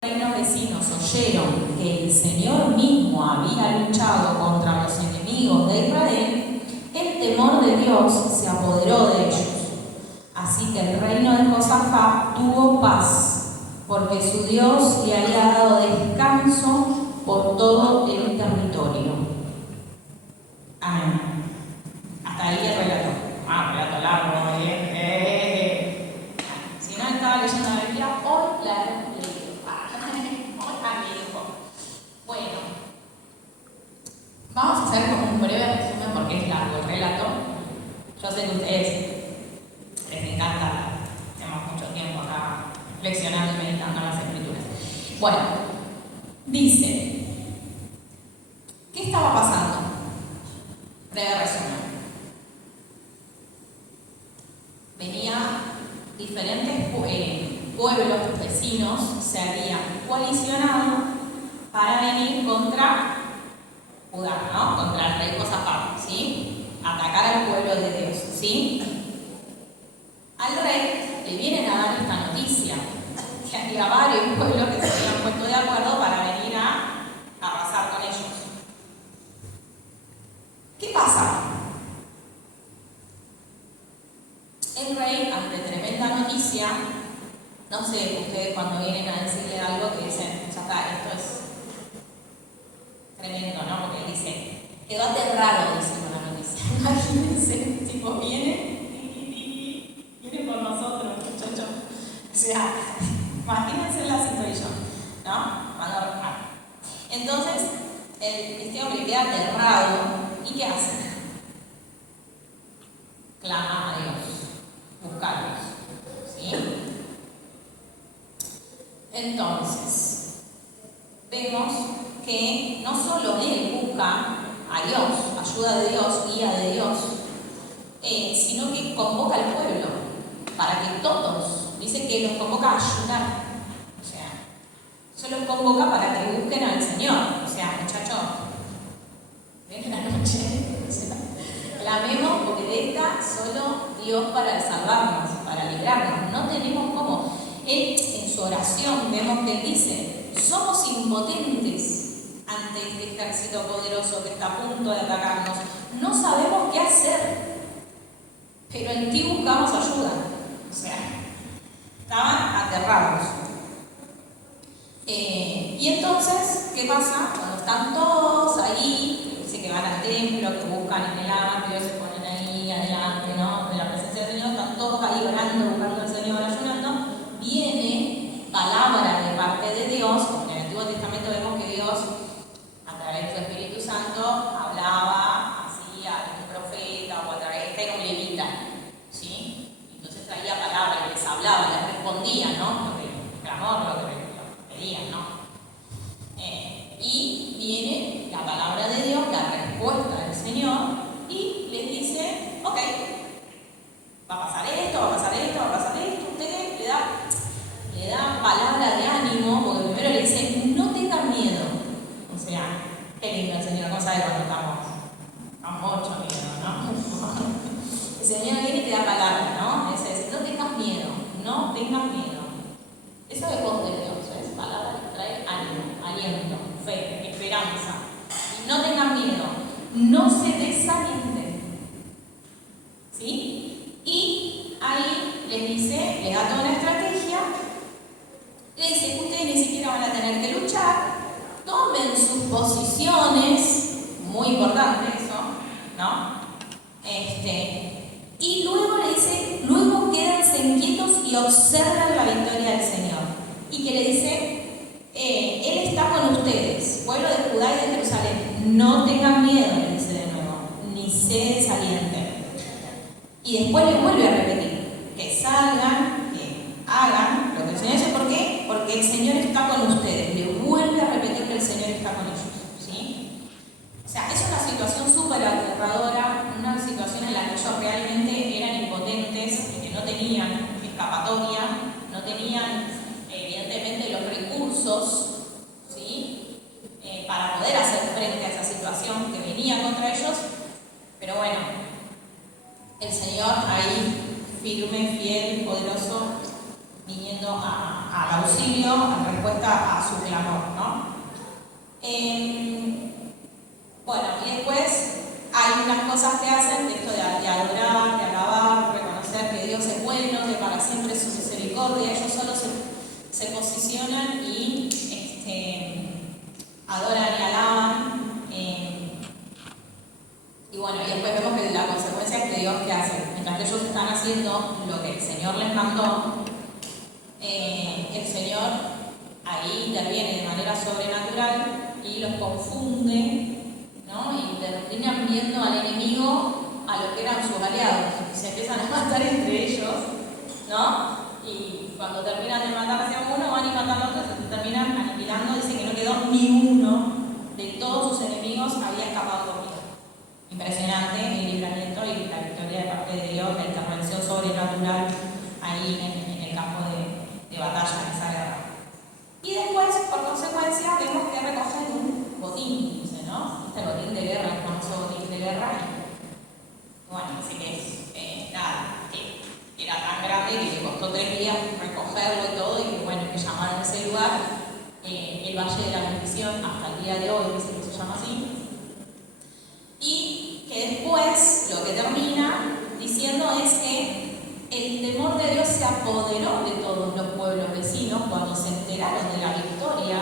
reinos vecinos oyeron que el Señor mismo había luchado contra los enemigos de Israel, el temor de Dios se apoderó de ellos. Así que el reino de Josafat tuvo paz, porque su Dios le había dado descanso por todo el territorio. Amén. Hasta ahí el relato. Relato largo, bien. Si no estaba leyendo la Biblia, hoy la he leído. Bueno, vamos a hacer como un breve resumen porque es largo el relato. Yo sé que a ustedes les encanta, tenemos mucho tiempo acá reflexionando y meditando en las Escrituras. Bueno, dice, ¿qué estaba pasando? Breve resumen. Venía diferentes pueblos vecinos, se habían coalicionado para venir contra Judá, ¿no? Contra el rey Josafat, ¿sí? Atacar al pueblo de Dios, ¿sí? Al rey le vienen a dar esta noticia, que había varios pueblos que se habían puesto de acuerdo para venir a arrasar con ellos. ¿Qué pasa? El rey, ante tremenda noticia, no sé, ustedes cuando vienen a decirle algo que dicen, ya está, esto es tremendo, ¿no? Porque él dice, quedó aterrado diciendo la noticia. Imagínense, tipo, viene por nosotros, muchachos. O sea, imagínense la situación, ¿no? Entonces, este hombre queda aterrado, ¿y qué hace? Clama a Dios, busca a Dios, ¿sí? Entonces, vemos que no solo él busca a Dios, ayuda de Dios, guía de Dios, sino que convoca al pueblo para que todos, dice que los convoca a ayunar, o sea, se los convoca para que busquen al Señor, o sea, muchachos, ven la noche, o sea, clamemos porque de esta solo Dios para salvarnos, para librarnos, no tenemos cómo. Él en su oración vemos que él dice, somos impotentes ante este ejército poderoso que está a punto de atacarnos. No sabemos qué hacer, pero en ti buscamos ayuda. O sea, estaban aterrados. Y entonces, ¿qué pasa? Cuando están todos ahí, dice que van al templo, que buscan en el atrio, se ponen ahí adelante, ¿no? De la presencia del Señor, están todos ahí orando, buscando al Señor, ayunando. Viene palabra de parte de Dios, porque en el Antiguo Testamento vemos que Dios, a través de su Espíritu Santo, hablaba así a un profeta o a través de un levita, ¿sí? Entonces traía palabra y les hablaba, les respondía, ¿no? Lo que clamor, lo que pedían, ¿no? Y viene la palabra de Dios, la respuesta del Señor, y les dice, ok, va a pasar esto, va a pasar esto, va a pasar esto. Ustedes le da palabra de ánimo, porque primero le dice, no tengan miedo. O sea, qué lindo el Señor, no sabe cuando estamos con mucho miedo, ¿no? El Señor viene y te da palabra, ¿no? Dice, no tengas miedo, no tengas miedo. Eso es voz de Dios, es palabra que trae ánimo, aliento, fe, esperanza. Y no tengan miedo, no se desalienten. ¿Sí? Y ahí les dice, les da toda una estrategia, les dice, ustedes ni siquiera van a tener que luchar, tomen sus posiciones, muy importante eso, ¿no? Y luego le dice, luego quédense inquietos y observan la victoria del Señor. Y que le dice, Él está con ustedes, pueblo de Judá y de Jerusalén, no tengan miedo, le dice de nuevo, ni se desalienten. Y después le vuelve a repetir, que salgan, que hagan lo que el Señor dice. ¿Por qué? Porque el Señor está con ustedes. Le vuelve a repetir que el Señor está con ellos, ¿sí? O sea, es una situación súper aterradora, una situación en la que ellos realmente eran impotentes, que no tenían escapatoria, no tenían evidentemente los recursos, ¿sí? Para poder hacer frente a esa situación que venía contra ellos. Pero bueno, el Señor ahí, firme, fiel, poderoso, viniendo al auxilio, al respuesta respuesta a su clamor, ¿no? Bueno, y después hay unas cosas que hacen de esto de adorar, de alabar, reconocer que Dios es bueno, que para siempre es su misericordia. Ellos solo se posicionan y adoran y alaban. Y bueno, y después vemos que la consecuencia es que Dios, ¿qué hace? Mientras que ellos están haciendo lo que el Señor les mandó, el Señor ahí interviene de manera sobrenatural y los confunde, ¿no? Y terminan viendo al enemigo a lo que eran sus aliados. Se empiezan a matar entre ellos, ¿no? Y cuando terminan de matar hacia uno, van y matan a otros, se terminan aniquilando. Dice que no quedó ni uno de todos sus enemigos, había escapado con vida. Impresionante el libramiento y la victoria de parte de Dios, la intervención sobrenatural ahí en el campo de batalla, en esa guerra. Y después, por consecuencia, vemos que recogen un botín, dice, ¿no? Este botín de guerra, el famoso botín de guerra. Y bueno, dice que era tan grande que le costó 3 días recogerlo y todo, y que bueno, que llamaron a ese lugar el Valle de la Bendición, hasta el día de hoy, dice que se llama así. Y que después lo que termina diciendo es que el temor de Dios se apoderó de todos los pueblos vecinos cuando se enteraron de la victoria,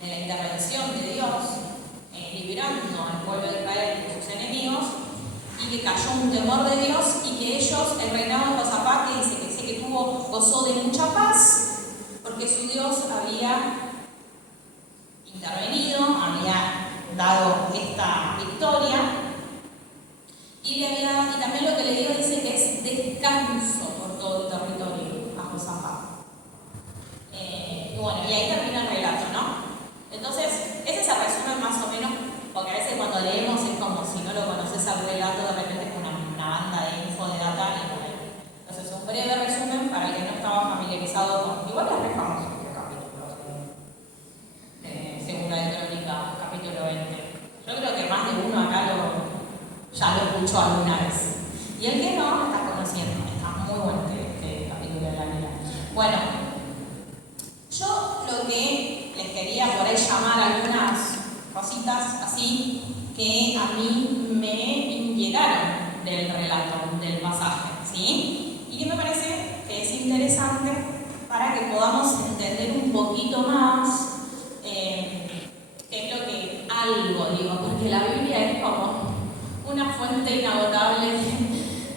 de la intervención de Dios, librando al pueblo de Israel de sus enemigos, y que cayó un temor de Dios, y que ellos, el reinado de Josafat, que dice que gozó de mucha paz, porque su Dios había intervenido, había dado esta victoria, y también lo que le dio dice que es descanso por todo el territorio a Josafat. Y bueno, y ahí termina el relato, ¿no? Entonces, ese es el resumen más o menos, porque a veces cuando leemos es como si no lo conoces al relato, de repente es una banda de info, de data, y bueno. Entonces, un breve resumen para el que no estaba familiarizado con, igual es re famoso este capítulo de Segunda de Crónicas, capítulo 20. Yo creo que más de uno acá ya lo escuchó alguna vez. Y el que no, lo está conociendo. Está muy bueno este capítulo de la Biblia. Bueno, yo lo que les quería por ahí llamar algunas cositas así que a mí me inquietaron del relato, del pasaje, ¿sí? Y que me parece que es interesante para que podamos entender un poquito más qué es lo que algo digo, porque la Biblia es como una fuente inagotable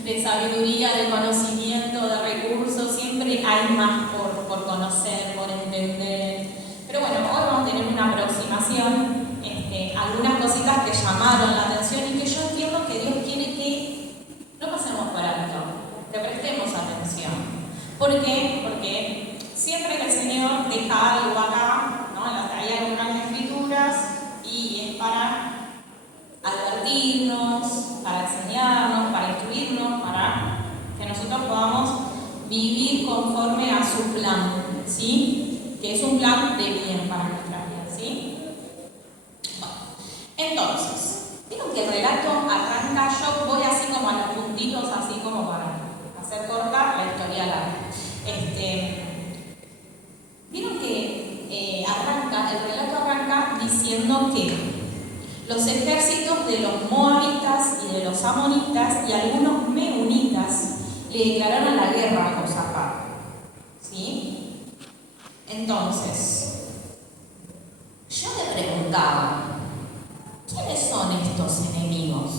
de sabiduría, de conocimiento, de recursos. Siempre hay más por conocer, por entender. Pero bueno, hoy vamos a tener una aproximación, algunas cositas que llamaron la atención y que yo entiendo que Dios quiere que no pasemos por alto, que prestemos atención. ¿Por qué? Porque siempre que el Señor deja algo acá, ¿no? Hay algunas escrituras y es para advertirnos, para enseñarnos, para instruirnos, para que nosotros podamos vivir conforme a su plan, ¿sí? Que es un plan de bien para nuestra vida, ¿sí? Bueno, entonces, vieron que el relato arranca, yo voy así como a los puntitos, así como para hacer corta la historia larga. Vieron que el relato arranca diciendo que los ejércitos de los moabitas y de los amonitas y algunos meunitas le declararon la guerra a Josafat, ¿sí? Entonces, yo me preguntaba, ¿quiénes son estos enemigos?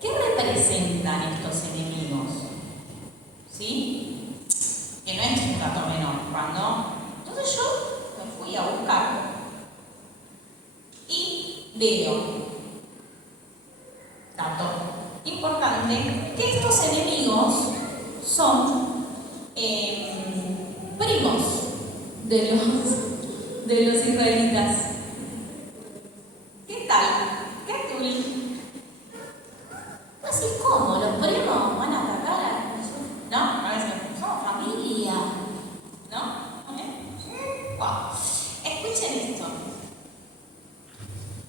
¿Qué representan estos enemigos? ¿Sí? Que no es un dato menor, ¿no? Entonces yo me fui a buscar y veo, dato importante, que estos enemigos son primos de los israelitas. ¿Qué tal? ¿Qué tuli? Así como los primos van a atacar a Jesús. No, a veces somos familia. ¿No? ¿Eh? Wow. Escuchen esto.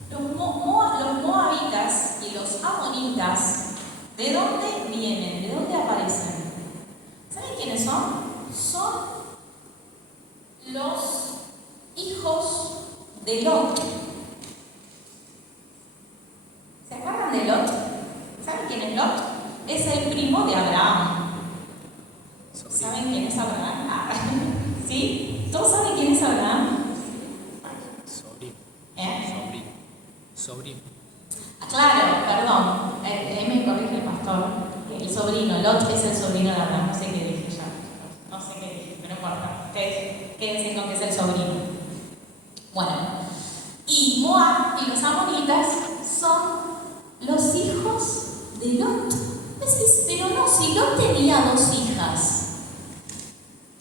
Los moabitas y los amonitas, ¿de dónde vienen? ¿De dónde aparecen? ¿Saben quiénes son? Son de Lot. ¿Se acuerdan de Lot? ¿Saben quién es Lot? Es el primo de Abraham. ¿Saben quién es Abraham? ¿Sí? ¿Todos saben quién es Abraham? Sobrino. Sobrino. Claro, perdón. Me corrige el pastor. El sobrino, Lot es el sobrino de Abraham. No sé qué dije ya. No sé qué dije, pero no importa. Quédense con que es el sobrino. Bueno. Y Moab y los amonitas son los hijos de Lot. Pero no, si Lot tenía 2 hijas.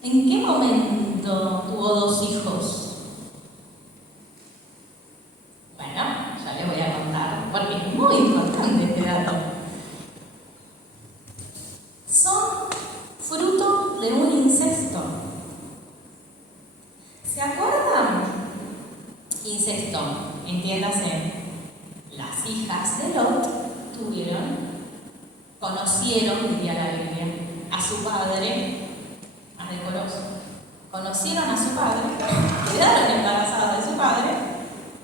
¿En qué momento tuvo 2 hijos? Bueno, ya les voy a contar, porque es muy importante este dato. Son fruto de un incesto. ¿Se acuerdan? Incesto, entiéndase, las hijas de Lot conocieron, diría la Biblia, a su padre, más decoroso. Conocieron a su padre, quedaron embarazadas de su padre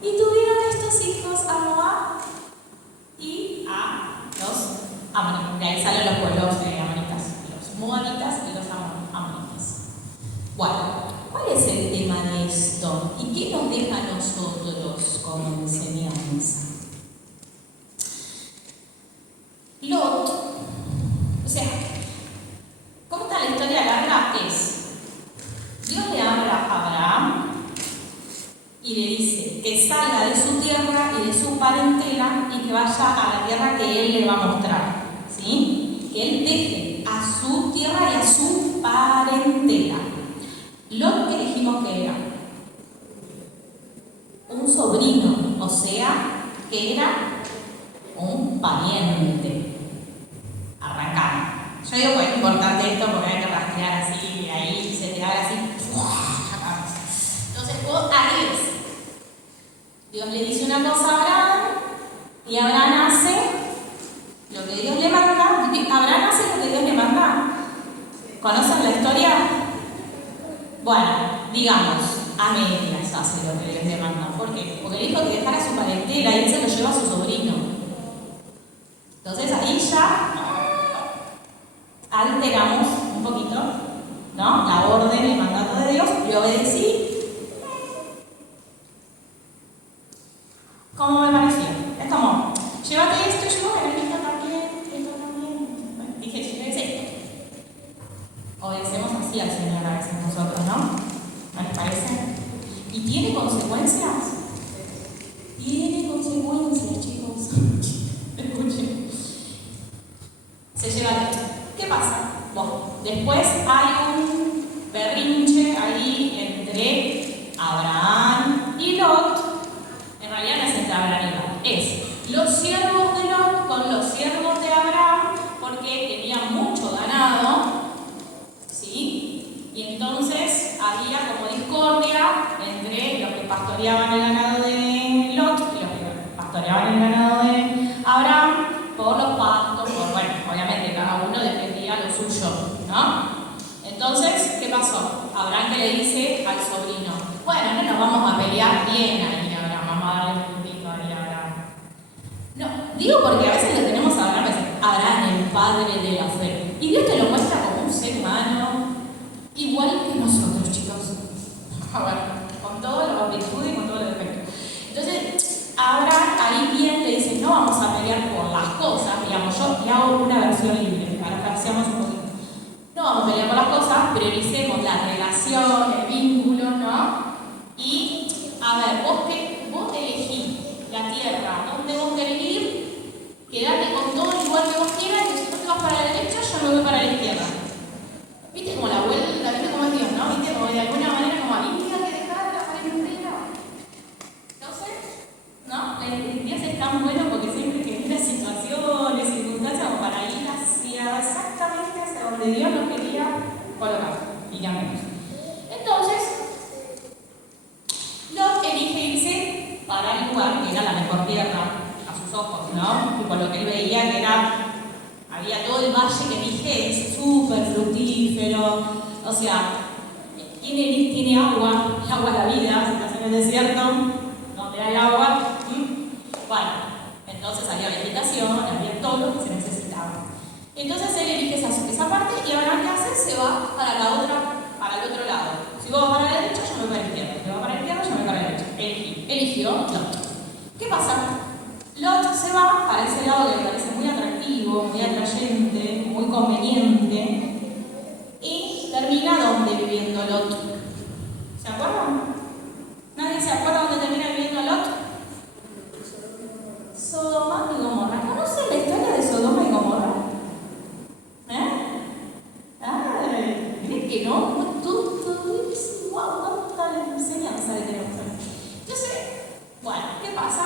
y tuvieron estos hijos a Moab y a los amonitas. De ahí salen los pueblos amonitas, los moabitas y los amonitas. Bueno, ¿cuál es el tema de esto? ¿Y qué nos deja a nosotros como enseñanza? Lot, o sea, corta la historia larga, Dios le habla a Abraham y le dice que salga de su tierra y de su parentela y que vaya a la tierra que él le va a mostrar, ¿sí? Que él deje a su tierra y a su parentela. Lot, que dijimos que era un sobrino, o sea, que era un pariente. Arrancar. Yo digo que es importante esto porque hay que rastrear así, y ahí se te haga así. Entonces vos ahí ves. Dios le dice una cosa a Abraham y Abraham hace lo que Dios le manda. Abraham hace lo que Dios le manda. ¿Conocen la historia? Bueno, digamos, a medias hace lo que Dios le manda. ¿Por qué? Porque le dijo que dejara su parentela y él se lo lleva a su sobrino. Entonces ahí ya alteramos un poquito, ¿no? La orden, el mandato de Dios, le obedecí. ¿Cómo me pareció? Es como, llévate esto, yo bueno, esto también. Bueno, dije, llévese esto. Obedecemos así al Señor a veces nosotros, ¿no? ¿No les parece? ¿Y tiene consecuencias? Tiene consecuencias, chicos. Escuchen. Se lleva esto. ¿Qué pasa? Bueno, después hay un berrinche ahí entre Abraham y Lot. En realidad no es entre Abraham y Lot, es los siervos de Lot con los siervos de Abraham, porque tenían mucho ganado, ¿sí? Y entonces había como discordia entre los que pastoreaban el ganado de Lot y los que pastoreaban el ganado de Abraham por los pastos, bueno, obviamente cada uno defendía lo suyo, ¿no? Entonces, ¿qué pasó? Abraham que le dice al sobrino, bueno, no nos vamos a pelear bien ahí, Abraham, vamos a darle un puntito ahí a Abraham. No, digo porque a veces lo tenemos a Abraham, el padre de la fe. Y Dios te lo muestra como un ser humano, igual que nosotros, chicos. A ver, con todas las virtudes y con todos los defectos. Entonces, Abraham ahí bien le dice, no vamos a pelear por las cosas, digamos, yo le hago una versión libre, para que hacemos un poquito. No vamos a pelear por las cosas, prioricemos la relación, el vínculo, ¿no? Y, a ver, vos elegís la tierra donde vos querés ir, quedate con todo el lugar que vos quieras, y si no te vas para la derecha, yo me voy para la izquierda. ¿Viste como la vuelta? ¿Viste cómo es Dios, no? ¿Viste como de alguna manera como a mí me que dejar la cuarentena? Entonces, ¿no? Dios es tan bueno porque siempre genera situaciones, circunstancias como para ir exactamente hacia donde Dios nos quería colocar, digamos. Entonces, Lot elige irse para el lugar que era la mejor tierra a sus ojos, ¿no? Y por lo que él veía que había todo el valle que dije, es súper fructífero, o sea, tiene agua, el agua es la vida, se está en el desierto, Era el agua. Bueno, entonces había vegetación, había todo lo que se necesitaba. Entonces él elige esa parte y Abraham, ¿qué hace? Se va para el otro lado. Si vos vas para la derecha, yo me voy para la izquierda. Si vos para la izquierda, yo me voy para la derecha. Eligió Lot. ¿Qué pasa? Lot se va para ese lado que le parece muy atractivo, muy atrayente, muy conveniente, y termina ¿dónde viviendo Lot? ¿Se acuerdan? ¿Nadie se acuerda dónde termina viviendo Lot? Sodoma y Gomorra. ¿Conocen la historia de Sodoma y Gomorra? Ay, ¿creen que no? Wow, tanta enseñanza le tenemos. Entonces, bueno, ¿qué pasa?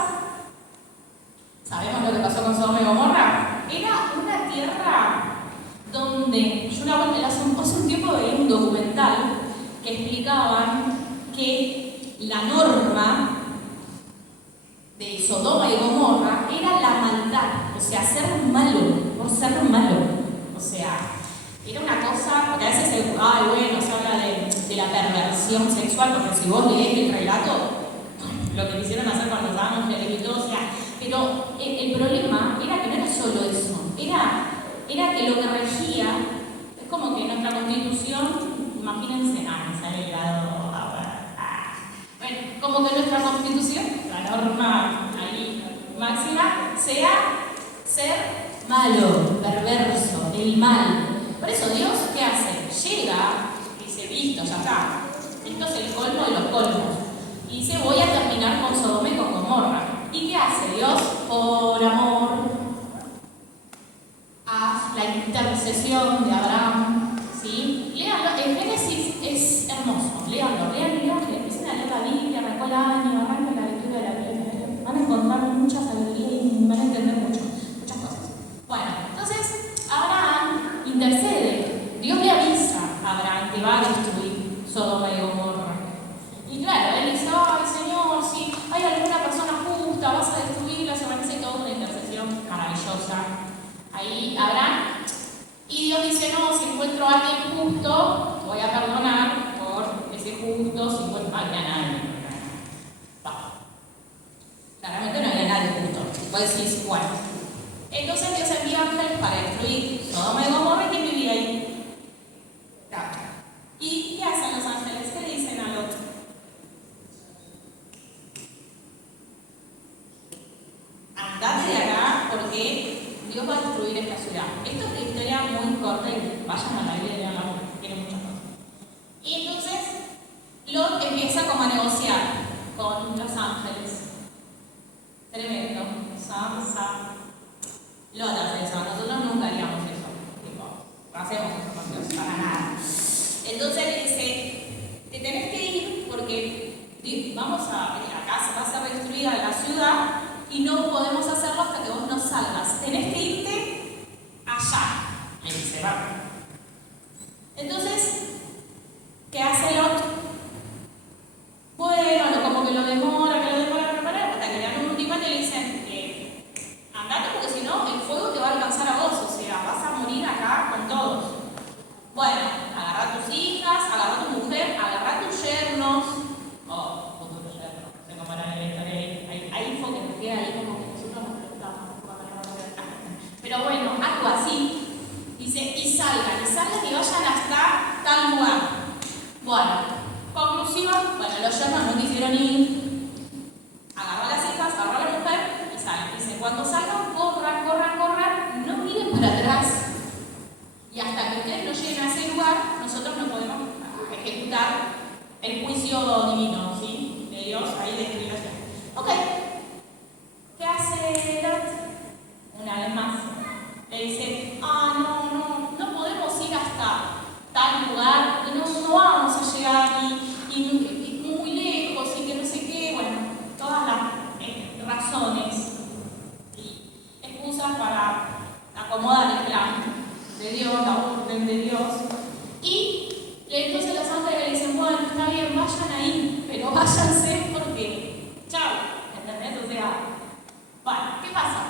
¿Sabemos lo que pasó con Sodoma y Gomorra? Era una tierra donde, hace un tiempo veía un documental que explicaban que la norma de Sodoma y Gomorra era la maldad, o sea, ser malo, por ser malo. O sea, era una cosa, porque a veces se habla de la perversión sexual, porque si vos lees el relato, lo que quisieron hacer cuando estaban mujeres y todo, o sea, pero el problema era que no era solo eso, era que lo que regía, es como que nuestra constitución, imagínense, el lado bueno, como que nuestra constitución, la norma ahí máxima, sea ser malo, perverso, el mal. Por eso Dios, ¿qué hace? Llega y dice, listo, ya está. Esto es el colmo de los colmos. Y dice, voy a terminar con Sodoma y con Gomorra. ¿Y qué hace Dios? Por amor a la intercesión de Abraham, ¿sí? Léanlo, en Génesis es hermoso, léanlo, empiecen a leer la Biblia, arrancó el año, arranquen la lectura de la Biblia, van a encontrar mucha sabiduría y van a entender muchas cosas. Bueno, entonces Abraham intercede, Dios le avisa a Abraham que va a destruir Sodoma y Gomorra. Y claro, él dice, ay Señor, si hay alguna persona justa, vas a destruirla, se parece toda una intercesión maravillosa. Ahí Abraham, y Dios dice, no, si encuentro a alguien justo, voy a perdonar por ese justo, si encuentro a nadie. Claramente no había nadie justo. Vos decís, bueno. Entonces Dios envía ángeles para destruir Sodoma y Gomorra. ¿Quién vivía ahí? Claro. ¿Y qué hacen los ángeles? ¿Qué le dicen a Lot? Andate de acá porque Dios va a destruir esta ciudad. Esto es una historia muy corta y vayan a la Biblia, tiene muchas cosas. Y entonces Lot empieza como a negociar con los ángeles. Tremendo. Lot hace eso. Nosotros nunca haríamos eso. No hacemos eso con Dios, para nada. Entonces le dice, te tenés que ir porque acá se va a ser destruida la ciudad y no podemos hacerlo hasta que vos no salgas. Tenés que irte allá. Y se va. Entonces, ¿qué hace Lot? Bueno, como que lo demora, hasta que le dan un ultimátum y le dicen, andate porque si no, el fuego te va a alcanzar a vos, o sea, vas a morir acá con todos. Bueno, agarra tus hijas, agarra tu mujer, agarra tus yernos, futuros yernos, no sé cómo era la historia, hay info que nos queda ahí como que nosotros nos preguntamos cuando le vamos a ver. Pero bueno, algo así, dice, y salgan y vayan hasta tal lugar. Bueno, conclusión, los yernos no quisieron ir. Agarró a las hijas, agarró a la mujer y salen. Dice, cuando salgan, corran, no miren para atrás. Y hasta que ustedes no lleguen a ese lugar, nosotros no podemos ejecutar el juicio divino, ¿sí? De Dios, ahí de explicación. Ok. ¿Qué hace Lot? Una vez más. Le dice, no podemos ir hasta tal lugar, no vamos a llegar y muy lejos y que no sé qué, bueno, todas las razones y excusas para acomodar el plan de Dios, la orden de Dios. Y entonces los ángeles le dicen, bueno, está bien, vayan ahí, pero váyanse porque, chao, ¿entendés? O sea, bueno, ¿qué pasa?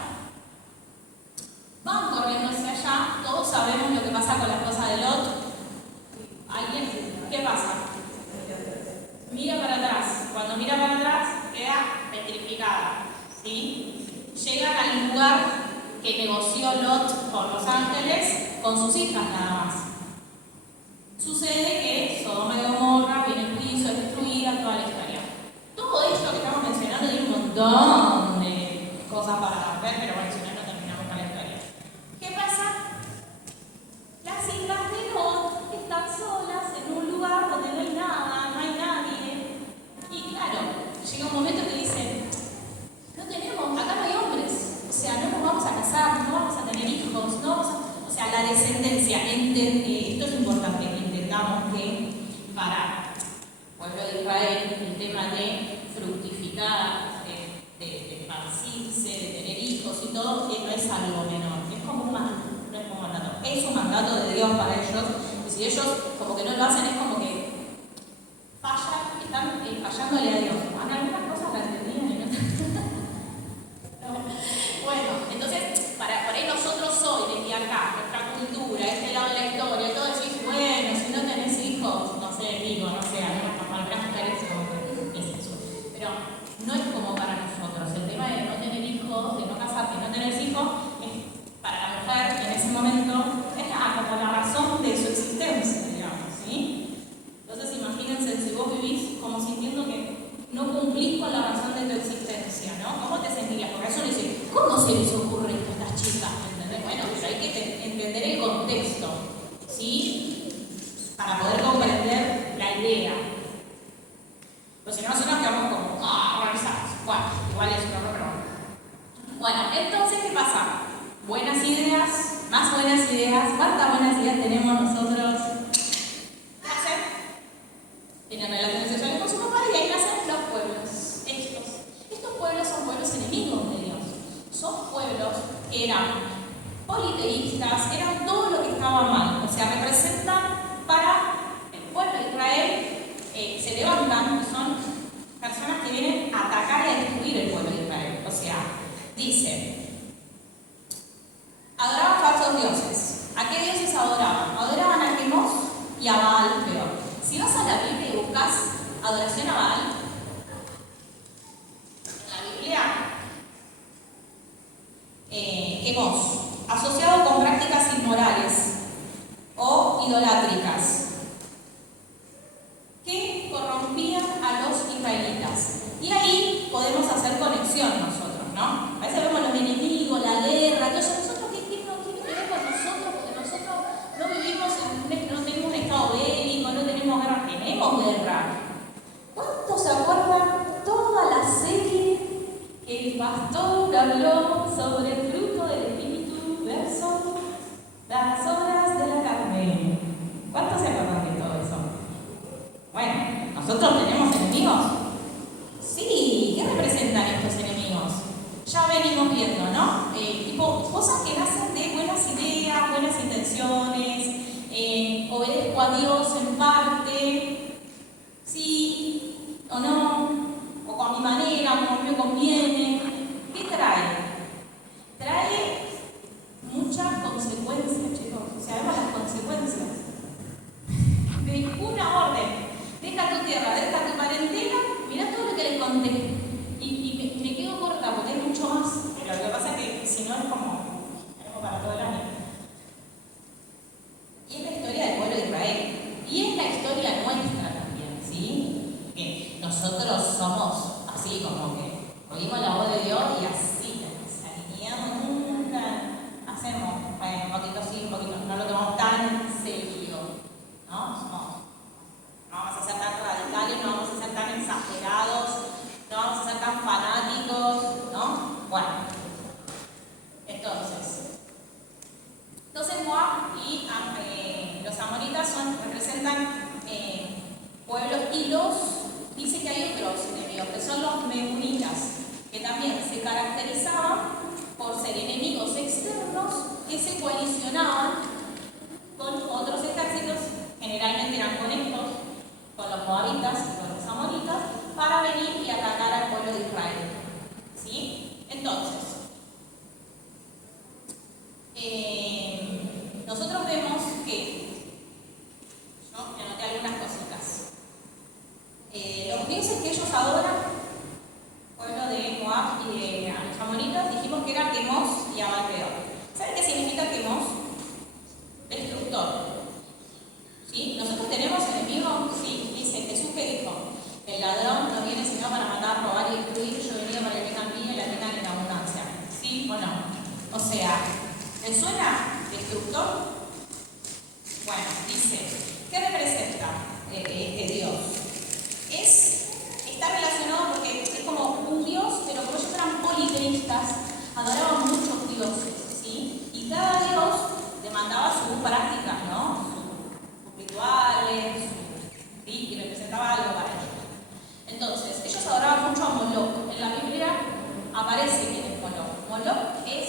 Van corriendo hacia allá, todos sabemos lo que pasa con las cosas de Lot. ¿Alguien? ¿Qué pasa? complicada, ¿sí? Llegan al lugar que negoció Lot por los ángeles con sus hijas nada más. Sucede que Sodoma y Gomorra viene el juicio, es destruida, toda la historia. Todo esto que estamos mencionando tiene un montón de cosas para ver, pero bueno, si no terminamos con la historia. ¿Qué pasa? Las hijas de Lot están solas en un lugar donde no hay nada, no hay nadie. Y claro, llega un momento que dicen, no tenemos, acá no hay hombres, o sea, no nos vamos a casar, no vamos a tener hijos, no vamos a, o sea, la descendencia, esto es importante, que entendamos que para el pueblo de Israel el tema de fructificar, de esparcirse, de tener hijos y todo, no es algo menor, es como un mandato, no es como un mandato, es un mandato de Dios para ellos, y si ellos como que no lo hacen es como que fallan, están fallándole a Dios. En algunas cosas la entendían y en otras no. Bueno, entonces, por ahí nosotros hoy, desde acá, nuestra cultura, este lado de la historia, todo decís, bueno, si no tenés hijos, no sé, digo, no sé, algunas mujeres como que es eso. Pero no es como para nosotros. El tema de no tener hijos, de no casarte, no tener hijos, es para la mujer en ese momento, es como la razón de su existencia, digamos, ¿sí? Entonces imagínense si vos vivís como sintiendo que no cumplís con la razón de tu existencia, ¿no? ¿Cómo te sentirías? Porque eso le dice, ¿cómo se les ocurre esto a estas chicas? ¿Entendés? Bueno, pero hay que entender el contexto, ¿sí? Para poder comprender la idea. Pues si no, nosotros quedamos como, organizados. Bueno, igual es un horror, pero bueno, entonces, ¿qué pasa? Buenas ideas, más buenas ideas. ¿Cuántas buenas ideas tenemos nosotros? Tienen relaciones sexuales con su papá y ahí nacen los pueblos. Estos pueblos son pueblos enemigos de Dios. Son pueblos que eran politeístas, eran todo lo que estaba mal. O sea, representan para el pueblo de Israel, se levantan y son personas que vienen a atacar y a destruir el pueblo de Israel. O sea, dice, adoraban falsos dioses. ¿A qué dioses adoraban? Adoraban a Quemos y a Baal peor. Si vas a la Biblia y buscas adoración a Baal, en la Biblia, Quemos, asociado con prácticas inmorales o idolátricas que corrompían a los israelitas. Y ahí podemos hacer conexión nosotros, ¿no? A veces vemos los enemigos, la guerra, todo eso. ¿Nosotros qué tiene que ver con nosotros? Porque nosotros no vivimos no tenemos un estado bélico, no tenemos guerra. Tenemos guerra. ¿Cuántos se acuerdan toda la serie que el pastor habló sobre el fruto del Espíritu versus las obras de la carne? ¿Cuántos se acuerdan de todo eso? Bueno, ¿nosotros tenemos enemigos? Sí, ¿qué representan estos enemigos? Ya venimos viendo, ¿no? Tipo, cosas que nacen de buenas ideas, buenas intenciones, obedezco a Dios en parte, sí o no, o con mi manera, como me conviene. ¿Qué trae? Trae muchas consecuencias, chicos. O sea, vemos las consecuencias de una orden. Deja tu tierra, deja tu parentela, mirá todo lo que les conté. Y me quedo corta porque hay mucho más. Pero lo que pasa es que si no es como para todo el año. Y es la historia del pueblo de Israel. Y es la historia nuestra también, ¿sí? Que nosotros somos así como que oímos la voz de Dios y así nos alineamos, hacemos, bueno, un poquito sí, un poquito, no lo tomamos tan serio, ¿no? No vamos a ser tan radicales, no vamos a ser tan exagerados, no vamos a ser tan fanáticos, ¿no? Bueno, entonces Moab y los amonitas representan pueblos, y dice que hay otros enemigos, que son los meunitas, que también se caracterizaban por ser enemigos externos que se coalicionaban con otros ejércitos, generalmente eran con estos, con los moabitas y con los amonitas, para venir y atacar al pueblo de Israel. ¿Sí? Entonces, nosotros vemos que, yo anoté algunas cositas. Los dioses que ellos adoran, pueblo de Moab, a los amonitas, dijimos que era Quemos y Amalpeor. ¿Saben qué significa Quemos? Destructor. ¿Sí? ¿Nosotros tenemos enemigos? Sí, dice Jesús que dijo: el ladrón no viene sino para matar, robar y destruir, yo he venido para que tengan vida y la tengan en abundancia. ¿Sí o no? O sea, ¿te suena destructor? Bueno, dice, ¿qué representa Dios? Está relacionado porque es como un Dios, pero como ellos eran politeístas, adoraban muchos dioses, ¿sí? Y cada Dios demandaba sus prácticas, ¿no? Sus rituales, ¿sí? Y representaba algo para ellos. Entonces, ellos adoraban mucho a Moloch. En la Biblia aparece quién es Moloch. Moloch es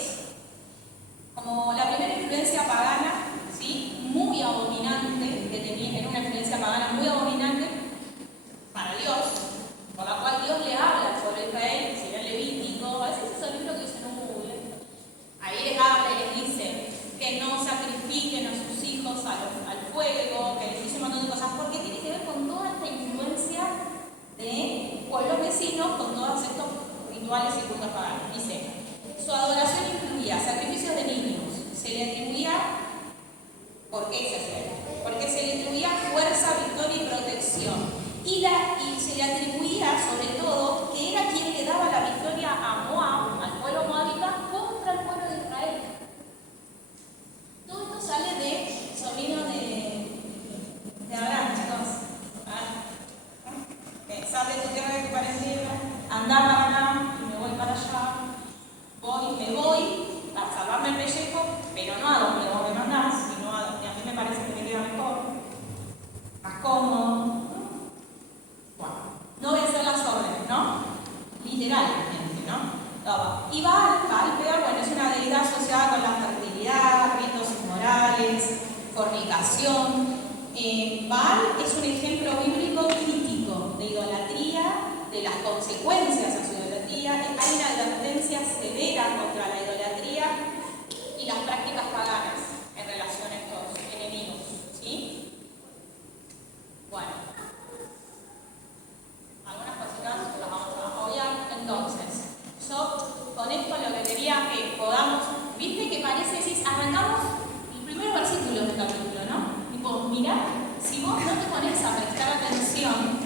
como la primera influencia pagana, ¿sí? Muy abominante, que tenía, era una influencia pagana muy abominante para Dios, por la cual Dios le habla al pueblo de Israel, si era Levítico, a veces esos libros que dicen, ahí les habla y les dice que no sacrifiquen a sus hijos al fuego, que les dice un montón de cosas, porque tiene que ver con toda esta influencia de pueblos vecinos, con todos estos rituales y cultos paganos. Dice, su adoración incluía sacrificios de niños, se le atribuía, ¿por qué se hacía? Porque se le atribuía fuerza, victoria y protección. Y se le atribuía, sobre todo, que era quien le daba la victoria a Moab, al pueblo moabita, contra el pueblo de Israel. Todo esto sale de sobrino de Abraham, chicos. Sal de tu tierra que pareciera, anda para acá y me voy para allá. Me voy a salvarme el pellejo, pero no a donde vos me mandás, sino a donde a mí me parece que me queda mejor, más cómodo. No obedecer las órdenes, ¿no? Literalmente, ¿no? Y Baal, bueno, es una deidad asociada con la fertilidad, ritos inmorales, fornicación. Baal es un ejemplo bíblico crítico de idolatría, de las consecuencias a su idolatría. Hay una advertencia severa contra la idolatría y las prácticas paganas en relación a estos enemigos, ¿sí? Bueno. Algunas cositas las vamos a obviar. Entonces, yo con esto lo que quería que podamos, viste que parece, decís, arrancamos el primer versículo del capítulo, ¿no? Tipo, mirá, si vos no te pones a prestar atención,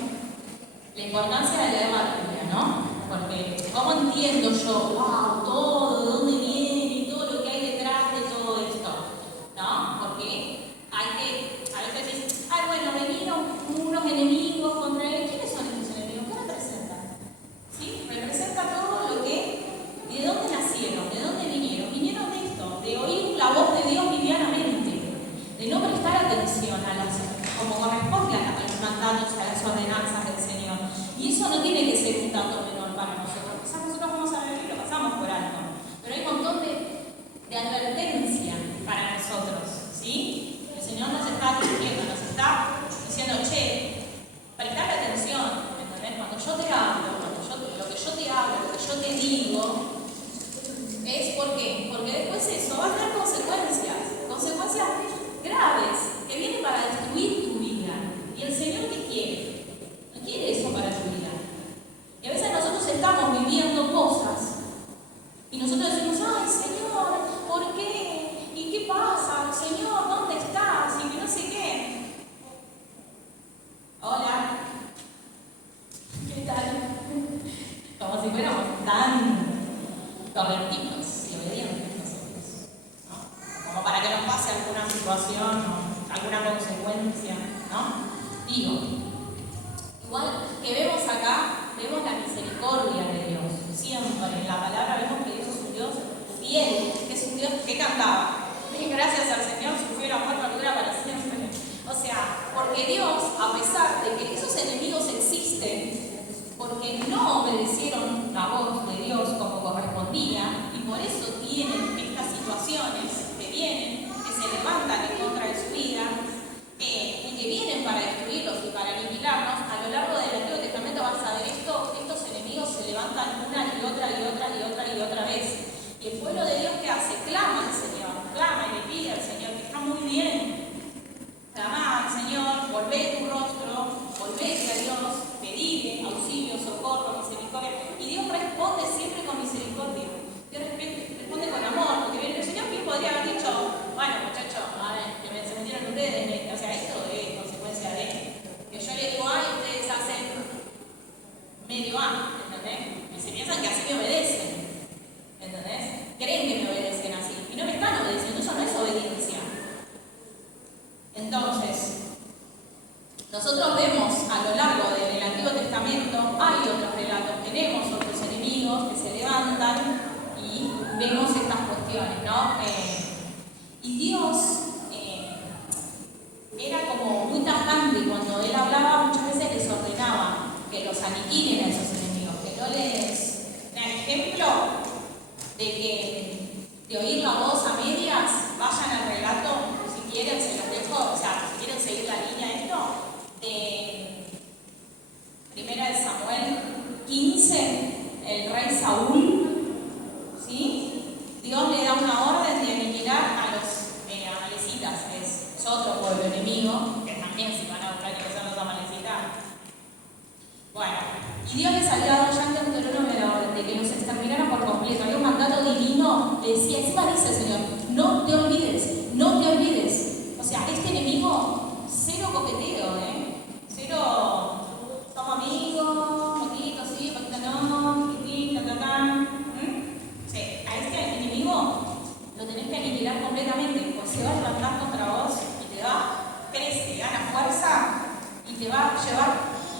la importancia de leer la Biblia, ¿no? Porque, ¿cómo entiendo yo, wow, todo, de dónde viene y todo lo que hay detrás de todo esto? ¿No? Porque hay que, a veces decís, bueno, vinieron unos enemigos contra él. ¿Quiénes son estos enemigos? ¿Qué representan? ¿Sí? Representa todo lo que, ¿de dónde nacieron? ¿De dónde vinieron? Vinieron de esto, de oír la voz de Dios livianamente, de no prestar atención a las, como corresponde a los mandatos, a las ordenanzas del Señor. Y eso no tiene que ser un dato menor para nosotros. Quizás nosotros vamos a ver y lo pasamos por alto, pero hay un montón de advertencia para nosotros, ¿sí? El Señor nos está diciendo, nos está diciendo, che, prestar atención, ¿entendés? Cuando yo te hablo, lo que yo te hablo, lo que yo te digo, es ¿por qué? Porque después eso va a tener consecuencias graves, que vienen para destruir tu vida. ¿Y el Señor qué quiere? No quiere eso para tu vida. Y a veces nosotros estamos viviendo cosas y nosotros decimos, ay Señor, ¿por qué? ¿Y qué pasa? Señor, ¿dónde estás? Y que no sé qué. Hola. ¿Qué tal? Como si fuéramos tan correctitos y obedientes nosotros, ¿no? Como para que nos pase alguna situación o alguna consecuencia, ¿no? Digo, igual que vemos acá, vemos la misericordia de Dios. Siempre en la palabra vemos que Dios es un Dios fiel, que es un Dios que cantaba. Gracias al Señor sufrió la muerte dura para siempre. O sea, porque Dios, a pesar de que esos enemigos existen, porque no obedecieron la voz de Dios como correspondía, y por eso tienen estas situaciones que vienen, que se levantan en contra de su vida, y que vienen para destruirlos y para aniquilarnos. A lo largo del Antiguo Testamento vas a ver esto, estos enemigos se levantan una y otra y otra y otra y otra vez. Y el pueblo de Dios, ¿qué hace? Clama al Señor, clama y le pide al Señor que ¿no? Y Dios era como muy tajante cuando Él hablaba, muchas veces les ordenaba que los aniquilen a esos enemigos, que no les... Un ejemplo de oír la voz a medias, vayan al relato, si quieren, se los dejo, o sea, si quieren seguir la línea esto, de Primera de Samuel 15, el rey Saúl, ¿sí? Dios le da una orden de aniquilar a los amalecitas, es otro pueblo enemigo, que también se van a buscar que son los amalecitas. Bueno, y Dios les había dado ya en Deuteronomio la orden de que los exterminaran por completo. Había un mandato divino, le decía, encima dice el Señor, no te olvides, no te olvides. O sea, este enemigo, cero coqueteo, cero, somos amigos, poquito sí, poquito no, tiquín, Sí, a este enemigo lo tenés que aniquilar completamente, pues se va a levantar contra vos y te va, crece, gana fuerza y te va a llevar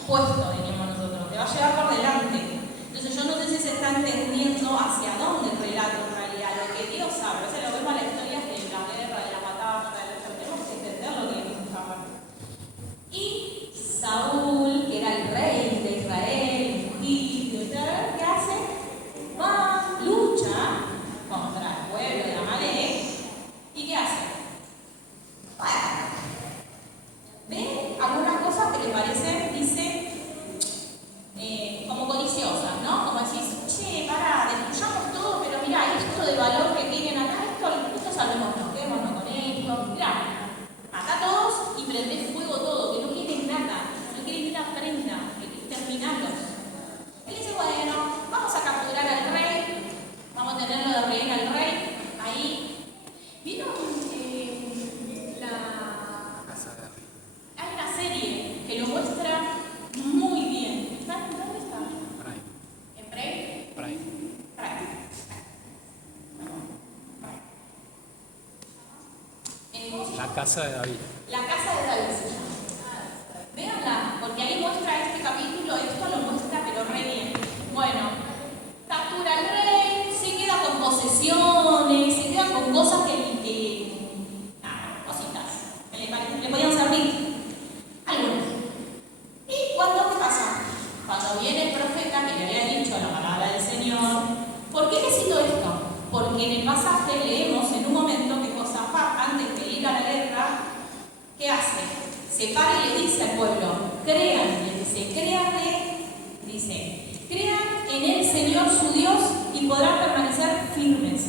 puesto, diríamos nosotros, te va a llevar por delante. Entonces yo no sé si se está entendiendo hacia dónde el relato en realidad, lo que Dios sabe. A veces lo vemos a la historia de la guerra, de la batalla, de la... tenemos que entender lo que Dios sabe. Y Saúl, que era el rey de Israel, ungido y tal, ¿qué hace? Va, lucha contra el pueblo de Amalek. ¿Y qué hace? Bueno, ve algunas cosas que le parecen, dice, como codiciosas, ¿no? Como decís, che, pará, destruyamos todo, pero mirá, esto de valor que tienen acá, esto salvémonos, quedémonos con esto, mirá, acá todos y prendés fuego todo, que no quieren nada, no quieren ni una prenda, que terminarlo. Él dice, bueno, vamos a capturar al rey, vamos a tenerlo de rehén al rey, ahí. ¿Vieron hay una serie que lo muestra muy bien? ¿Dónde está? Prime. ¿En Prime? Prime. La casa de David. La casa de David se llama. Véanla, porque ahí muestra este capítulo, esto lo muestra pero re bien. Bueno, captura al rey, se queda con posesiones, se queda con cosas cositas, que le podían servir. Algunas. ¿Y cuándo qué pasa? Cuando viene el profeta que le había dicho la palabra del Señor, ¿por qué necesito esto? Porque en el pasaje leemos en un momento que Josafat, antes de ir a la guerra, ¿qué hace? Se para y le dice al pueblo, crean en el Señor su Dios y podrán permanecer firmes.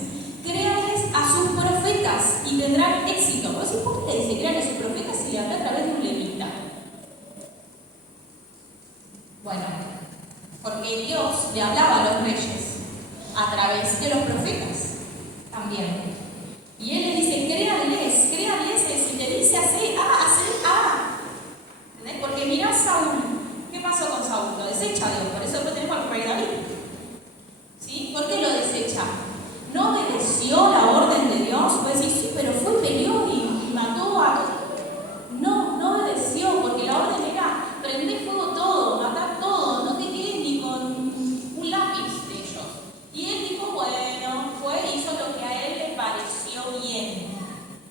Créanles a sus profetas y tendrán éxito. ¿Por qué le dice crean a sus profetas si le habla a través de un levita? Bueno, porque Dios le hablaba a los reyes a través de los profetas también. Y Él le dice, créanles, si te dice así, ¿entendés? Porque mirá Saúl, ¿qué pasó con Saúl? Lo desecha Dios, por eso después tenemos al rey David. ¿Sí? ¿Por qué lo desecha? ¿No obedeció la orden de Dios? Puede decir, sí, pero fue peleó y mató a... No obedeció, porque la orden era prender fuego todo, matar todo, no te quedes ni con un lápiz de ellos. Y él dijo, bueno, hizo lo que a él le pareció bien.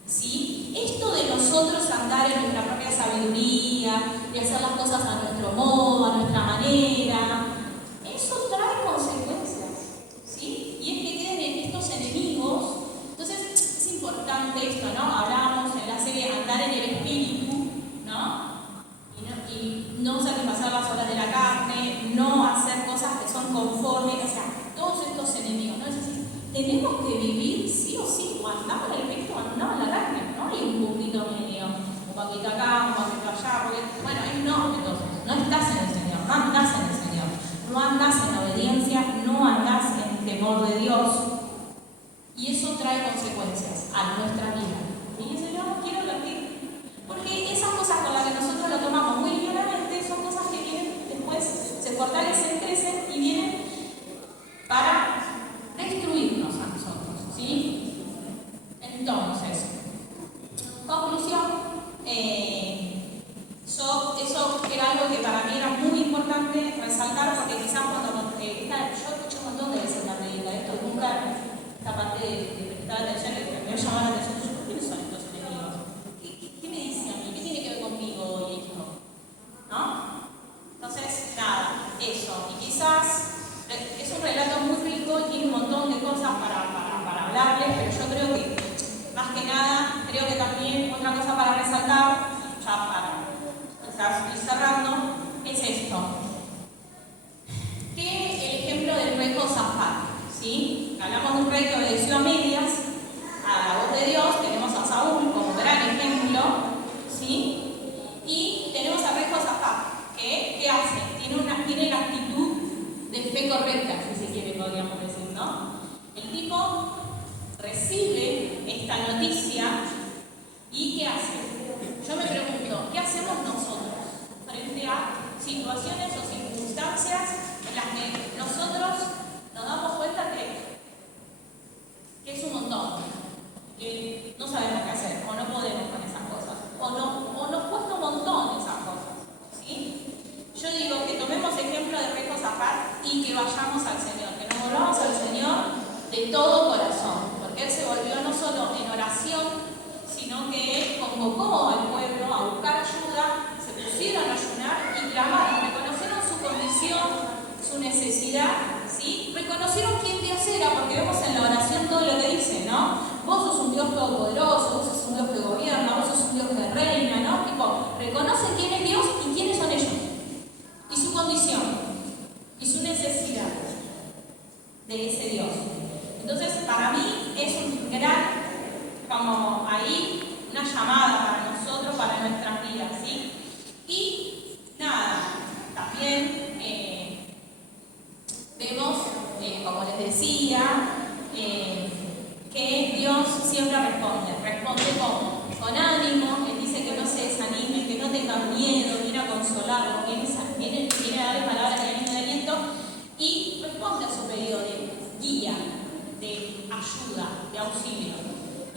¿Sí? Esto de nosotros andar en nuestra propia sabiduría, de hacer las cosas a nuestro modo, a nuestra manera, eso trae consecuencias. ¿Sí? Y es que queden estos enemigos. Entonces es importante esto, ¿no? Hablamos en la serie andar en el espíritu, ¿no? Y no satisfacer las obras de la carne, no hacer cosas que son conformes, o sea, todos estos enemigos, ¿no? Es decir, tenemos que vivir sí o sí, o andamos en el espíritu o andamos en la carne, ¿no? Hay un puntito medio, un poquito acá, un poquito allá, porque, bueno, entonces, no estás en el Señor, no andás en el Señor, no andás en obediencia, no andás en temor de Dios, y eso trae consecuencias a nuestra vida. Y el Señor nos quiere advertir, porque esas cosas con las que nosotros lo tomamos muy ligeramente son cosas que vienen después, se fortalecen, crecen y vienen para destruirnos a nosotros, ¿sí? Entonces, conclusión, eso era algo que para mí era muy importante resaltar, porque quizás cuando yo escuché un montón de veces la predica, esto nunca, esta parte de prestar atención eso. Y quizás es un relato muy rico y tiene un montón de cosas para hablarles, pero yo creo que, más que nada, creo que también otra cosa para resaltar, ya para ir cerrando, es esto. Que el ejemplo del rey Josafat, ¿sí? Hablamos de un rey que obedeció a medias, a la voz de Dios, tenemos a Saúl como gran ejemplo, ¿sí? Y tenemos al rey Josafat, que ¿qué hace? Tiene la actitud de fe correcta, si se quiere, podríamos decir, ¿no? El tipo recibe esta noticia y ¿qué hace? Yo me pregunto, ¿qué hacemos nosotros frente a situaciones o circunstancias en las que nosotros nos damos cuenta que es un montón, que no sabemos qué hacer, o no podemos con esas cosas, o nos cuesta un montón esas cosas, ¿sí? Yo digo que tomemos ejemplo de rey Josafat y que vayamos al Señor, que nos volvamos al Señor de todo corazón, porque Él se volvió no solo en oración, sino que Él convocó al pueblo a buscar ayuda, se pusieron a ayunar y clamaron, reconocieron su condición, su necesidad, ¿sí? Reconocieron quién Dios era, porque vemos en la oración todo lo que dice, ¿no? Vos sos un Dios todopoderoso, vos sos un Dios que gobierna, vos sos un Dios que reina, ¿no? Tipo, reconocen quién es Dios y quiénes son ellos, y su condición, y su necesidad de ese Dios. Entonces, para mí es un gran, como ahí, una llamada para nosotros, para nuestras vidas, ¿sí? Y nada, también vemos, como les decía, que Dios siempre responde ¿cómo? Con ánimo, Él dice que no se desanimen, que no tengan miedo, viene a consolarlos, viene a darles palabras de ánimo y de aliento, y responde a su pedido de guía, de ayuda, de auxilio.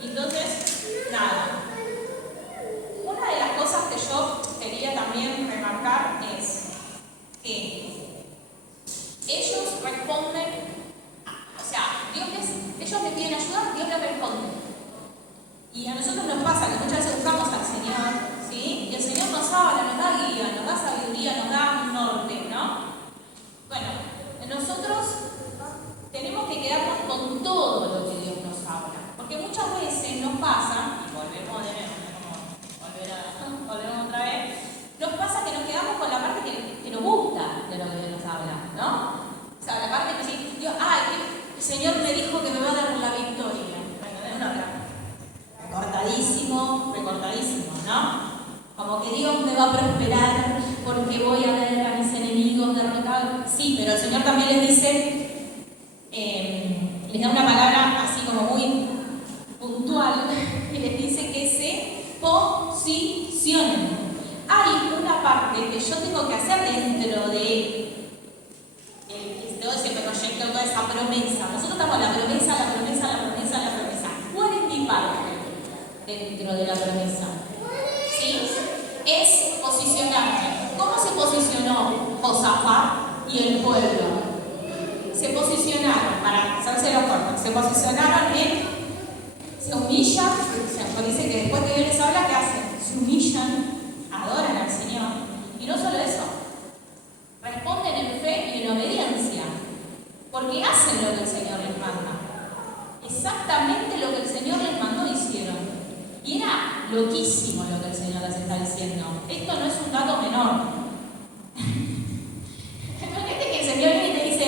Entonces, nada, una de las cosas que yo quería también remarcar es que ellos responden, o sea, ellos le piden ayuda, Dios les responde. Y a nosotros nos pasa que muchas veces buscamos al Señor, ¿sí? Y el Señor nos habla, nos da guía, nos da sabiduría, nos da un norte, ¿no? Bueno, nosotros tenemos que quedarnos con todo lo que Dios nos habla. Porque muchas veces nos pasa, y volvemos de nuevo, volvemos otra vez, nos pasa que nos quedamos con la parte que nos gusta de lo que Dios nos habla, ¿no? O sea, la parte que sí, Dios, el Señor me dijo que me va a dar la victoria. Recortadísimo, ¿no? Como que Dios me va a prosperar porque voy a ver a mis enemigos derrotados. Sí, pero el Señor también les dice, les da una palabra así como muy puntual y les dice que se posicionen. Hay una parte que yo tengo que hacer dentro de todo ese proyecto, toda esa promesa. Nosotros estamos en la promesa. ¿Cuál es mi parte dentro de la promesa? ¿Sí? Es posicionarme. ¿Cómo se posicionó Josafat y el pueblo? Se posicionaron, para hacerse los cortos, se posicionaron se humillan, dice que después que Dios les habla, ¿qué hacen? Se humillan, adoran al Señor. Y no solo eso, responden en fe y en obediencia, porque hacen lo que el Señor les manda. Exactamente lo que el Señor les mandó hicieron. Y era loquísimo lo que el Señor les está diciendo. Esto no es un dato menor. Imagínate que el Señor viene y te dice,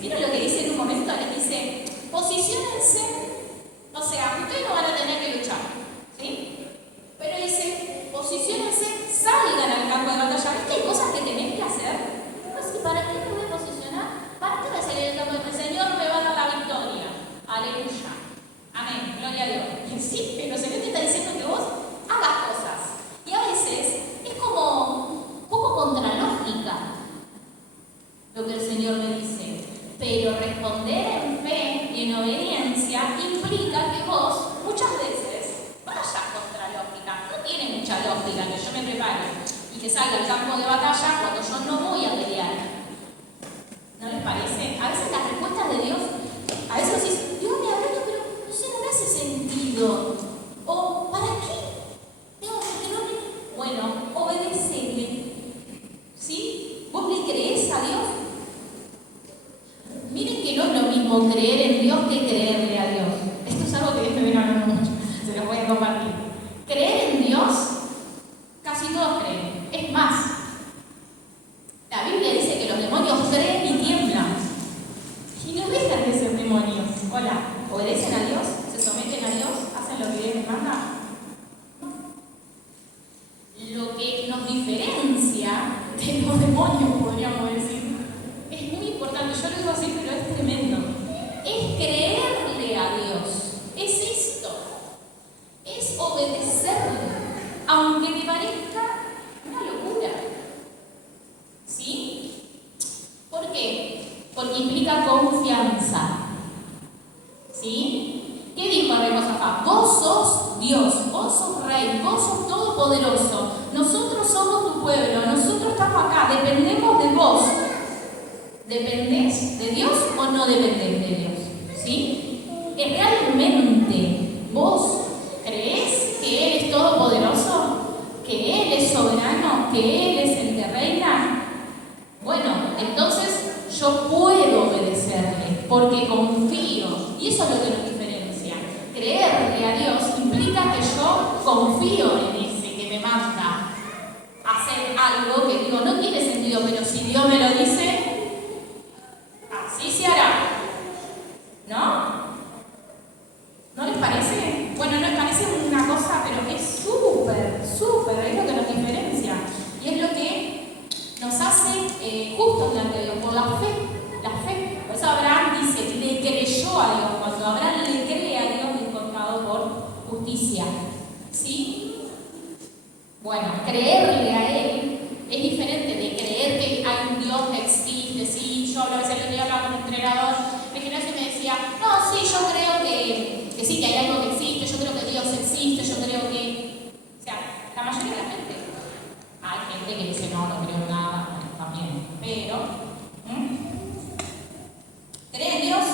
¿vieron lo que dice en un momento? Les dice, posiciónense. O sea, ustedes no van a tener que luchar, ¿sí? Pero dice, posiciónense, salgan al campo de batalla. ¿Ves que hay cosas que tenés que hacer? Pues, ¿para qué me voy a posicionar? ¿Para qué voy a salir del campo? El Señor me va a dar la victoria. Aleluya. Amén. Gloria a Dios. Sí, pero el Señor te está diciendo que vos hagas cosas. Y a veces es como un poco contralógica lo que el Señor me dice. Pero responder en fe y en obediencia implica que vos muchas veces vayas contra lógica. No tiene mucha lógica que yo me prepare y que salga al campo de batalla cuando yo no voy a pelear. ¿No les parece? A veces las respuestas de Dios, a veces decís, Dios me habló, pero no sé, no me hace sentido. O, ¿para qué? Tengo que no. Bueno, obedecele. ¿Sí? ¿Vos le creés a Dios? mismo creer en Dios que creerle a Dios. Esto es algo que Dios me viene hablando mucho, se lo voy a compartir. Creer en Dios, casi todos creen. Es más, la Biblia dice que los demonios creen y tiemblan. Y no dejan de ser demonios. Hola, ¿obedecen a Dios? ¿Se someten a Dios? ¿Hacen lo que Dios les manda? Lo que nos diferencia de los demonios, podríamos decir, es muy importante. Yo lo digo así, pero es tremendo. Es creerle a Dios. Es esto. Es obedecerle. Aunque te parezca una locura. ¿Sí? ¿Por qué? Porque implica confianza. ¿Sí? ¿Qué dijo el rey Josafat? Vos sos Dios, vos sos rey, vos sos todopoderoso. Nosotros somos tu pueblo, nosotros estamos acá, dependemos de vos. ¿Dependés de Dios o no dependés de Dios? ¿Sí? ¿Realmente vos creés que Él es todopoderoso? ¿Que Él es soberano? ¿Que Él es el que reina? Bueno, entonces yo puedo obedecerle porque confío. Y eso es lo que nos diferencia. Creerle a Dios implica que yo confío en ese que me manda a hacer algo que digo, no tiene sentido, pero si Dios me lo dice, así se hará. ¿No? ¿No les parece? Bueno, no les parece una cosa, pero es súper, es lo que nos diferencia. Y es lo que nos hace justos delante de Dios, por la fe. La fe. Por eso Abraham dice, le creyó a Dios. Cuando Abraham le cree a Dios, es contado por justicia. ¿Sí? Bueno, creerle a Él es diferente de creer que hay un Dios que existe. Sí, yo a veces el otro día hablaba con un entrenador de gimnasio y me decía, no, sí, yo creo que sí, que hay algo que existe, yo creo que Dios existe, yo creo que... O sea, la mayoría de la gente. Hay gente que dice, no creo en nada, bueno, también. Pero, ¿cree en Dios?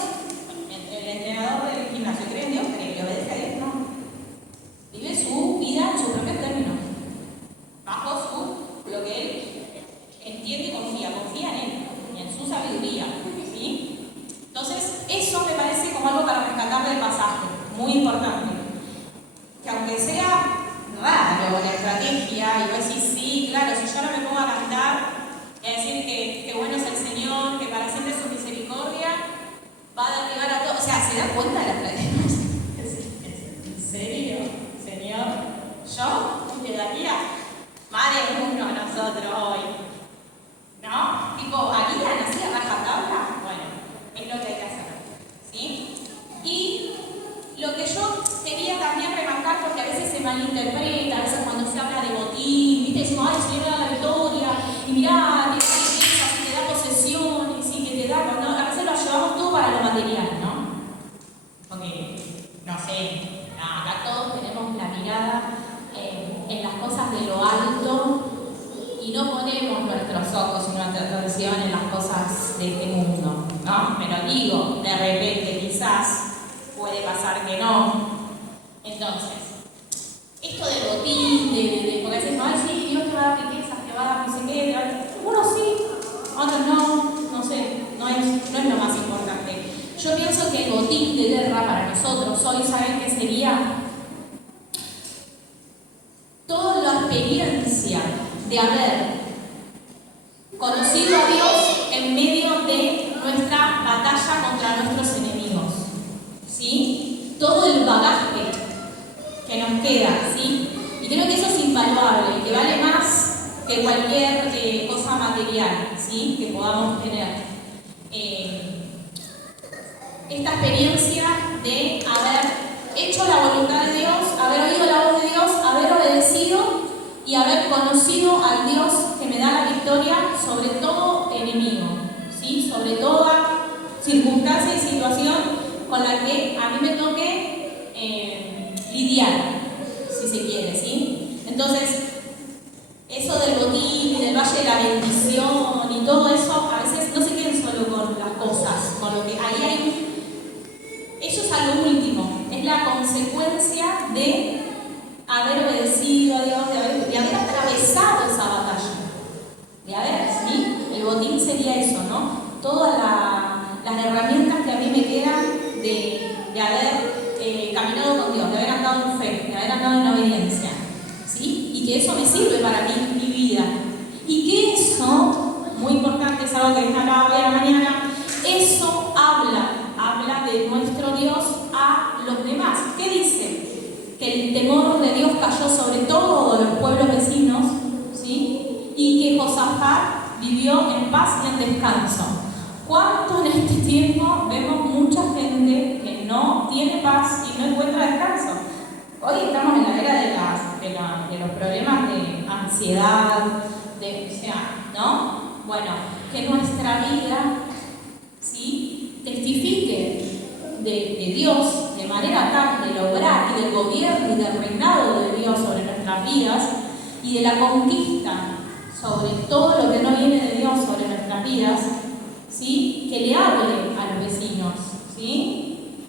El entrenador del gimnasio, ¿cree en Dios? ¿Cree que obedece a Dios? No. Vive su vida en sus propios términos. Bajo lo que él entiende y confía en él, en su sabiduría. ¿Sí? Entonces, eso me parece como algo para rescatar del pasaje, muy importante. Que aunque sea raro la estrategia, y vos decís, sí, claro, si yo no me pongo a cantar y a decir que bueno es el Señor, que para siempre su misericordia va a derribar a todos. O sea, ¿se da cuenta de la estrategia? ¿En serio? Señor, yo quedaría más de uno a nosotros hoy. ¿No? Tipo, ¿harían así a rajatabla? Bueno, es lo que hay que hacer. ¿Sí? Y lo que yo quería también remarcar, porque a veces se malinterpreta, a veces cuando se habla de botín, ¿viste? Decimos, ay, el Señor da la victoria, y mirá, te da riquezas, y te da posesiones, y que te da, cuando a veces lo llevamos todo para lo material, ¿no? Porque, no sé, acá todos tenemos la mirada en las cosas de lo alto y no ponemos nuestros ojos y nuestra atención en las cosas de este mundo, ¿no? Pero digo, de repente quizás puede pasar que no. Entonces, esto del botín, porque a veces no, ay, sí, Dios te va a dar riquezas, te va a dar no sé qué, unos sí, otros no sé, no es lo más importante. Yo pienso que el botín de guerra para nosotros hoy, ¿saben qué sería? Toda la experiencia de haber conocido a Dios en medio de nuestra batalla contra nuestros enemigos. ¿Sí? Todo el bagaje que nos queda, ¿sí? Y creo que eso es invaluable, que vale más que cualquier cosa material, ¿sí? Que podamos tener. Esta experiencia de haber hecho la voluntad de Dios, haber oído la voz de Dios, haber obedecido y haber conocido al Dios que me da la victoria sobre todo enemigo, ¿sí? Sobre toda circunstancia y situación con la que a mí me toque lidiar, si se quiere, ¿sí? Entonces, eso del botín y del valle de la bendición y todo eso, a veces no se queden solo con las cosas, con lo que ahí hay. Eso es algo último, es la consecuencia de haber obedecido a Dios, de haber atravesado esa batalla. De haber, ¿sí? El botín sería eso, ¿no? Toda la las herramientas que a mí me quedan de haber caminado con Dios, de haber andado en fe, de haber andado en obediencia, ¿sí? Y que eso me sirve para mi vida. Y que eso, muy importante, es algo que está acá hoy a la mañana, eso habla de nuestro Dios a los demás. ¿Qué dice? Que el temor de Dios cayó sobre todos los pueblos vecinos, ¿sí? Y que Josafat vivió en paz y en descanso. ¿Cuánto en este tiempo vemos mucha gente que no tiene paz y no encuentra descanso? Hoy estamos en la era de los problemas de ansiedad, ¿no? Bueno, que nuestra vida, ¿sí?, testifique de Dios de manera tal del obrar y del gobierno y del reinado de Dios sobre nuestras vidas y de la conquista sobre todo lo que no viene de Dios sobre nuestras vidas, ¿sí?, que le hable a los vecinos, ¿sí?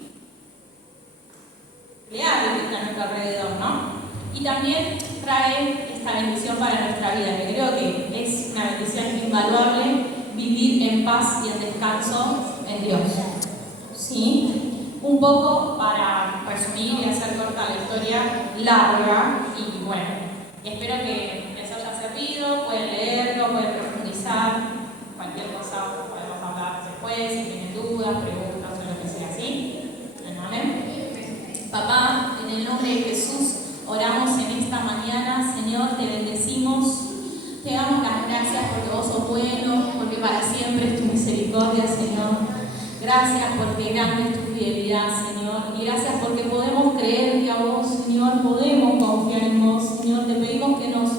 Le hable que está a nuestro alrededor, ¿no? Y también trae esta bendición para nuestra vida, que creo que es una bendición invaluable, vivir en paz y en descanso en Dios, ¿sí? Un poco para resumir y hacer corta la historia larga, y bueno, espero que les haya servido, pueden leerlo, pueden profundizar, cualquier cosa podemos hablar después, si tienen dudas, preguntas o lo que sea, ¿sí? Amén. Papá, en el nombre de Jesús, oramos en esta mañana, Señor, te bendecimos, te damos las gracias porque vos sos bueno, porque para siempre es tu misericordia, Señor. Gracias porque grande es tu fidelidad, Señor, y gracias porque podemos creer que a vos, Señor, podemos confiar en vos, Señor. Te pedimos que nos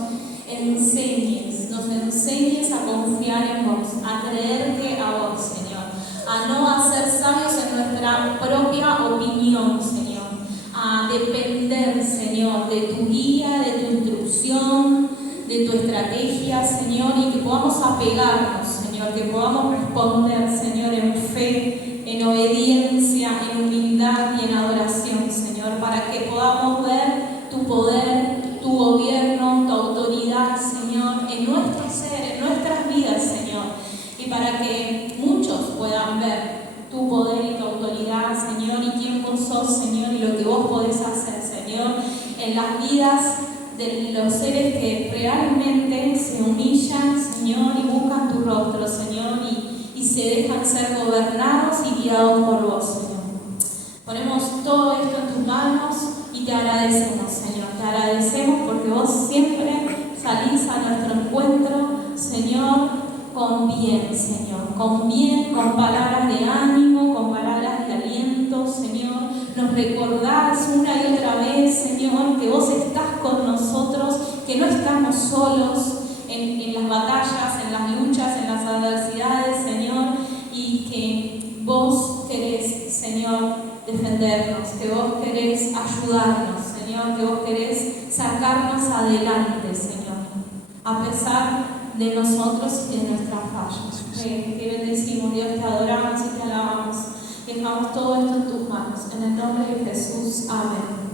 enseñes a confiar en vos, a creerte a vos, Señor, a no ser sabios en nuestra propia opinión, Señor, a depender, Señor, de tu guía, de tu instrucción, de tu estrategia, Señor, y que podamos apegarnos, Señor, que podamos responder, Señor, en fe, en obediencia, en humildad y en adoración, Señor, para que podamos ver tu poder, tu gobierno, tu autoridad, Señor, en nuestro ser, en nuestras vidas, Señor, y para que muchos puedan ver tu poder y tu autoridad, Señor, y quién vos sos, Señor, y lo que vos podés hacer, Señor, en las vidas de los seres que realmente se humillan, Señor, y buscan tu rostro, Señor, y se dejan ser gobernados y guiados por vos, Señor. Ponemos todo esto en tus manos y te agradecemos, Señor. Te agradecemos porque vos siempre salís a nuestro encuentro, Señor, con bien, Señor. Con bien, con palabras de ánimo, con palabras de aliento, Señor. Nos recordás una y otra vez, Señor, que vos estás con nosotros, que no estamos solos en las batallas, en las luchas, en las adversidades, Señor, y que vos querés, Señor, defendernos, que vos querés ayudarnos, Señor, que vos querés sacarnos adelante, Señor, a pesar de nosotros y de nuestras fallas. Te bendecimos, Dios, te adoramos y te alabamos. Dejamos todo esto en tus manos. En el nombre de Jesús. Amén.